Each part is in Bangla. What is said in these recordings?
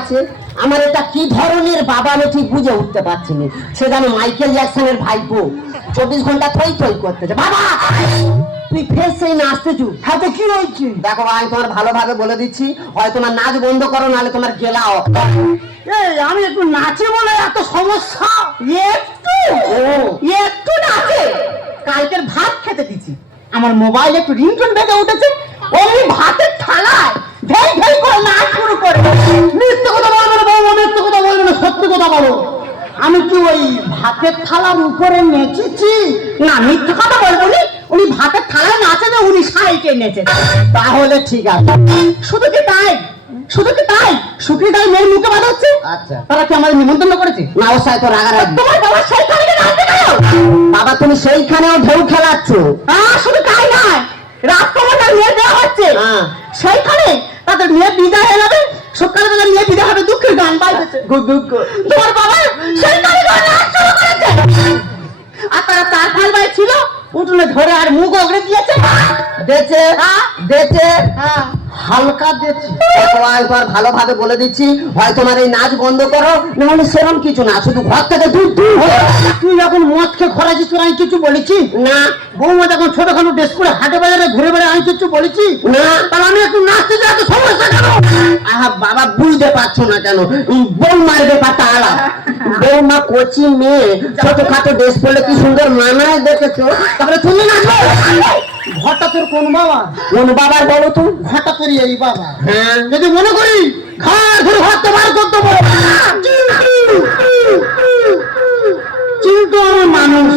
আছে, আমার এটা কি ধরনের বাবা আমি ঠিক বুঝে উঠতে পারছি না। সে জানো মাইকেল জ্যাকসনের ভাইপো 24 ঘন্টা থই থই করতেছে। বাবা তুই ফের সেই নাচতেছু, হাতে কি হয়েছে? দেখো আমি তোমার ভালোভাবে বলে দিচ্ছি, হয় তোমার নাচ বন্ধ করো, নাহলে তোমার গেলাও। এই আমি একটু নাচে বলে এত সমস্যা? একটু নাচে? কালকের ভাত খেতে দিছি, আমার মোবাইলে একটু রিংটোন বেজে উঠেছে, ওই ভাতের থালায় ধেই ধেই করে নাচ শুরু করে। মিথ্যে কথা বলবে না বাবা, মিথ্যে কথা বলবে না, সত্যি কথা বলো। আমি কি ওই ভাতের থালার উপরে নেচেছি? না, মিথ্যে কথা বলবো না। উনি ভাতের থালায় নাচে না, উনি সাইডে নেচে। তাহলে ঠিক আছে। শুধু কি তাই? শুধু কি তাই? সুখীটাই মেয়ের মুখে বাধা হচ্ছে। আচ্ছা তারা কি আমাদের নিমন্ত্রণ করেছে? না, ও সাথে রাগারাগি। তোমার বাবা সেইখানে নাচতে গেল। বাবা তুমি সেইখানেও ঢেউ খেলাচ্ছ? শুধু তাই নয়, রাজকুমারটার মেয়ে দেওয়া হচ্ছে, সেইখানে তাদের মেয়ে বিদায় হয়ে যাবে। সকালে তাদের মেয়ে বিদায় হবে, দুঃখের গান বাইতেছে। তোমার বাবা সেইখানে নাচ শুরু করেছে। আর তারা তার ফাল ভাই ছিল, উঠোনে ধরে আর মুখ ওগড়ে দিয়েছে। দেছে দেছে হ্যাঁ, হালকা দিচ্ছি। একবার ভালোভাবে বলে দিচ্ছি, হয় তোমার এই নাচ বন্ধ করো, নাহলে সেরকম কিছু না, শুধু ঘর থেকে দূর দূর হয়ে। তুই যখন মদ খেয়ে খরা দিচ্ছ আমি কিছু বলেছি না? বৌমা যখন ছোটখাটো ড্রেস করে হাটে বাজারে ঘুরে বেড়ে আমি কিছু বলেছি না? তাহলে আমি একটু নাচতে যাই, এত সমস্যা কেন? আহা বাবা বুঝতে পারছো না কেন? বৌমার ব্যাপারটা আলাদা। বৌমা কচি মেয়ে, ছোটখাটো ড্রেস পরলে কি সুন্দর মানায় দেখেছো, তাহলে তুমি নাচো। ঘরটা তোর কোন বাবা? কোন বাবার বলো তো? ঘরটা তোর এই বাবা। হ্যাঁ, যদি মনে করি ঘর ঘুরে ঘরতে বার করতে পারো। কিন্তু আমার মানুষ।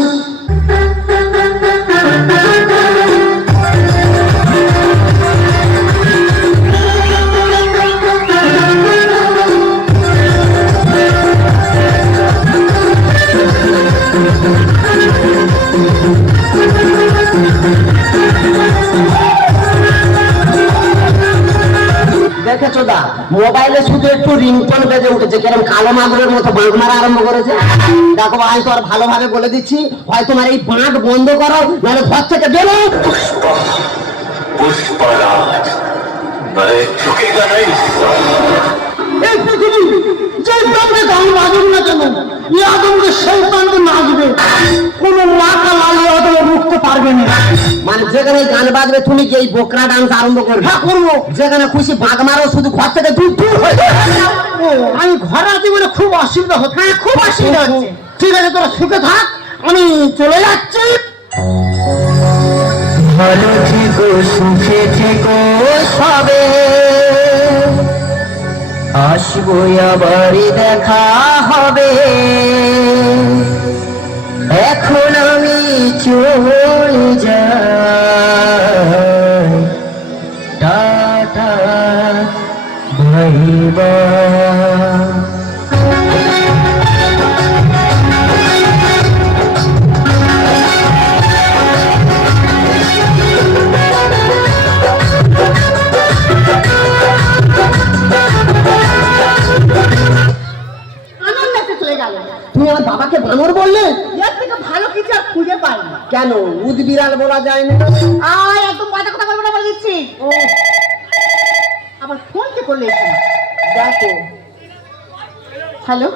দেখেছো দা, মোবাইলে শুধু একটু রিংটোন বেজে উঠেছে, কেরম কালো মাগুরের মতো বাঁক মারা আরম্ভ করেছে। দেখো আমি তো আর ভালোভাবে বলে দিচ্ছি, হয় তোমার এই বাঁক বন্ধ করো, নাহলে ঘর থেকে বেরো। पुष्पराज मैं झुकेगा नहीं। এই পৃথিবী যে প্রান্তে গান বাজুক না কেন, এই আদমকে সেই প্রান্তে নাচবে। কোন লাখা লালে আদমে রুখতে পারবে না। মানে যেখানে গান বাজবে তুমি কি এই বোকরা ডান্স আরম্ভ করবে? হ্যাঁ, করবো। যেখানে খুশি বাঁক মারো, শুধু ঘর থেকে দূর দূর হয়ে যাও। ও, আমি ঘরে আছি বলে খুব অসুবিধা হচ্ছে। হ্যাঁ, খুব অসুবিধা হচ্ছে। ঠিক আছে, তোরা সুখে থাক, আমি চলে যাচ্ছি। ভালো থেকো, সুখে থেকো সবে, আসবো আবার দেখা হবে। এখন আমি চলে যাই, টাটা বাই বাই। আনন্দে চলে গেল। তুমি আমার বাবাকে বানর বললে? এর থেকে ভালো কিছু আর খুঁজে পাই না। কেন উদবিড়াল বলা যায় না? একদম বাজে কথা বলবো না বলে দিচ্ছি। ও আবার ফোন কে করলে এসে? দেখো হ্যালো,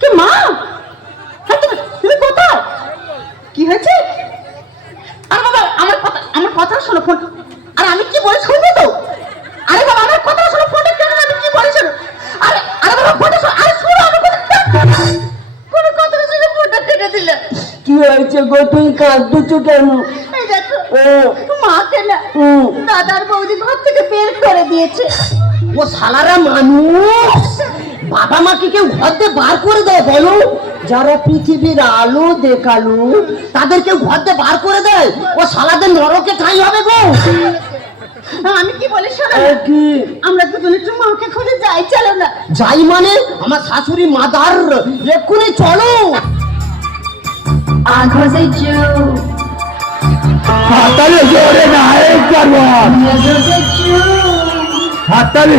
কি মা? হ্যাঁ, তুমি কোথায়? কি হয়েছে? আরে বাবা আমার কথা শোনো, ফোন। আরে আমি কি বলে শুনবে তো? আরে বাবা আমার কথা শোনো, ফোনটা কেন? আমি কি বলে শোনো? আরে আরে বাবা ফোনটা শোনো, আরে শোনো আমার কথা। কোন কথা শুনে ফোনটা কেটে দিলে? কি হয়েছে গো, তুই কাঁদছো কেন? এই দেখো, মাকে না দাদার বৌদি ঘর থেকে বের করে দিয়েছে। ও শালারা মানুষ, বাবা মাকে কেউ ঘর দিয়ে বার করে দেয় বলো? যারা পৃথিবীর আলো দেখালো তাদের কেউ ঘর দিয়ে বার করে দেয়? ও শালাদের নরকে ঠাই হবে গো। আমি কি বলে শোনো, কি আমরা দুজনে একটু মাকে খুঁজে যাই, চলো না? যাই মানে? আমার শাশুড়ি মাদার, এক্ষুনি চলো। आंखों से चू হাতালে জোরে না একবার বল। नजरों से चू হাতালে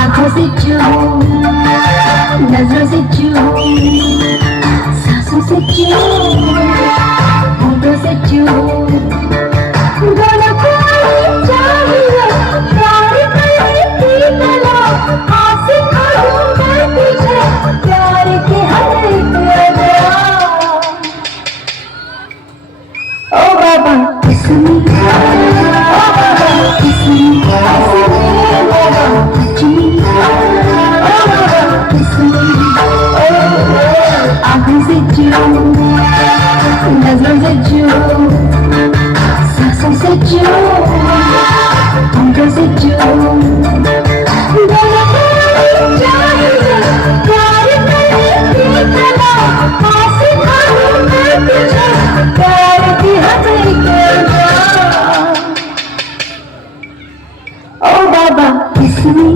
आंखों से चू नजरों से चू सांसों से चू होठों से चू दोनों को चाहिए प्यार me.